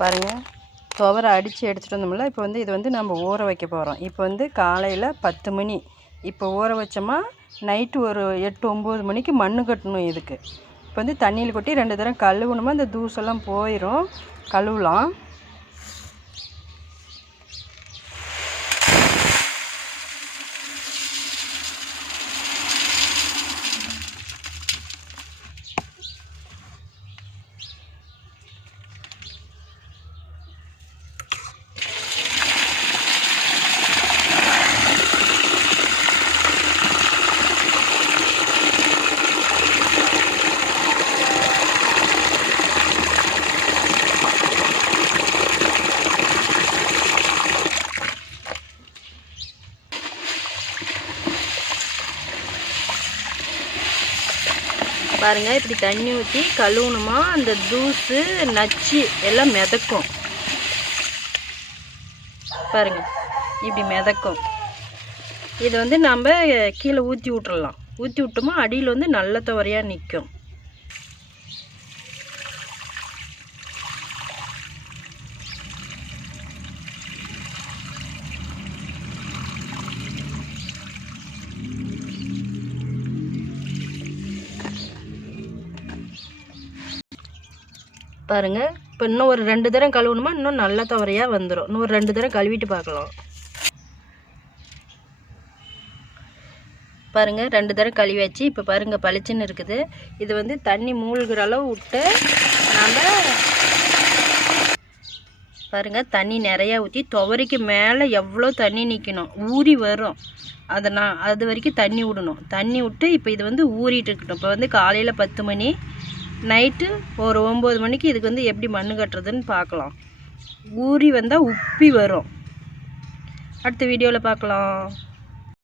பாருங்கள் துவரை அடித்து எடுத்துகிட்டு வந்தோம்ல இப்போ வந்து இது வந்து நம்ம ஊற வைக்க போகிறோம் இப்போ வந்து காலையில் பத்து மணி. இப்போ ஊற வச்சோமா நைட்டு ஒரு எட்டு ஒம்பது மணிக்கு மண் கட்டணும் இதுக்கு. இப்போ வந்து தண்ணியில் கொட்டி ரெண்டு தரம் கழுவுணுமா அந்த தூசெல்லாம் போயிடும் கழுவலாம். பாருங்கள் இப்படி தண்ணி ஊற்றி கழுவுணுமா? அந்த தூசு நச்சு எல்லாம் மிதக்கும். பாருங்கள் இப்படி மிதக்கும். இது வந்து நம்ம கீழே ஊற்றி விட்றலாம் ஊற்றி விட்டோமா அடியில் வந்து நல்ல துவரையாக நிற்கும் பாருங்க. இப்போ இன்னும் ஒரு ரெண்டு தரம் கழுவணுமா? இன்னும் நல்ல துவரையாக வந்துடும் இன்னும் ஒரு ரெண்டு தரம் கழுவிட்டு பார்க்கலாம். பாருங்க ரெண்டு தரம் கழுவியாச்சு இப்போ பாருங்க பளிச்சுன்னு இருக்குது. இது வந்து தண்ணி மூழ்கிற அளவு விட்டு நாம் பாருங்க தண்ணி நிறையா ஊற்றி துவரைக்கு மேலே எவ்வளோ தண்ணி நிற்கணும் ஊறி வரும். அதை நான் அது வரைக்கும் தண்ணி விடணும். தண்ணி விட்டு இப்போ இது வந்து ஊறிட்டு இருக்கட்டும் இப்போ வந்து காலையில் பத்து மணி நைட்டு ஒரு ஒம்பது மணிக்கு இதுக்கு வந்து எப்படி மண் கட்டுறதுன்னு பார்க்கலாம். ஊறி வந்தால் உப்பி வரும். அடுத்த வீடியோவில் பார்க்கலாம்.